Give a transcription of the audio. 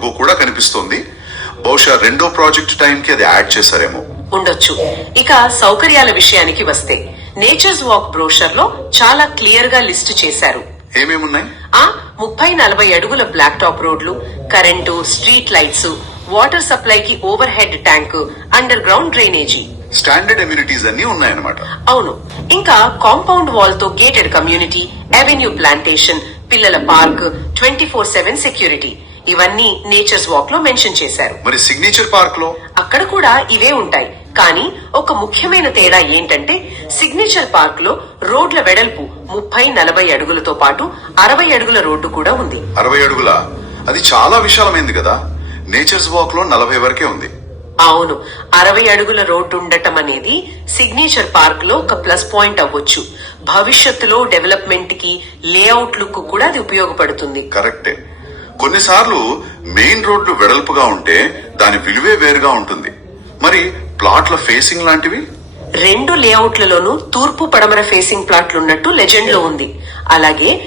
Logo కూడా కనిపిస్తోంది. బహుశా రెండో ప్రాజెక్ట్ టైంకి అది యాడ్ చేశారేమో. ఉండొచ్చు. ఇక సౌకర్యాల విషయానికి వస్తే నేచర్స్ వాక్ బ్రోషర్ లో చాలా క్లియర్ గా లిస్ట్ చేశారు. ఏమేమున్నాయి? 30-40 అడుగుల బ్లాక్ టాప్ రోడ్లు, కరెంటు, స్ట్రీట్ లైట్స్, వాటర్ సప్లైకి overhead tank, underground drainage, standard amenities అన్ని ఉన్నాయన్నమాట. అవును. ఇంకా కాంపౌండ్ వాల్ తో గేటెడ్ కమ్యూనిటీ, అవెన్యూ ప్లాంటేషన్, పిల్లల పార్క్, 24/7 సెక్యూరిటీ, ఇవన్నీ నేచర్స్ వాక్ లో మెన్షన్ చేశారు. మరి సిగ్నేచర్ పార్క్ లో? అక్కడ కూడా ఇవే ఉంటాయి. కానీ ఒక ముఖ్యమైన తేడా ఏంటంటే సిగ్నేచర్ పార్క్ లో రోడ్ల వెడల్పు 30-40 అడుగులతో పాటు 60 అడుగుల రోడ్డు కూడా ఉంది. 60 అడుగుల? అది చాలా విశాలమైంది కదా. నేచర్స్ వాక్ లో 40 వరకే ఉంది. అవును, 60 అడుగుల రోడ్డు ఉండటం అనేది సిగ్నేచర్ పార్క్ లో ఒక ప్లస్ పాయింట్ అవ్వచ్చు. భవిష్యత్తులో డెవలప్మెంట్ కి లేఅవుట్ లుక్ కూడా అది ఉపయోగపడుతుంది. కరెక్టే. కొన్నిసార్లు మెయిన్ రోడ్లు వెడల్పుగా ఉంటే దాని విలువే వేరుగా ఉంటుంది. మరి ప్లాట్ల ఫేసింగ్ లాంటివి? 2 లేఅవుట్లలోనూ తూర్పు పడమర ఫేసింగ్ ప్లాట్లున్నట్టు లెజెండ్ లో ఉంది. అలాగే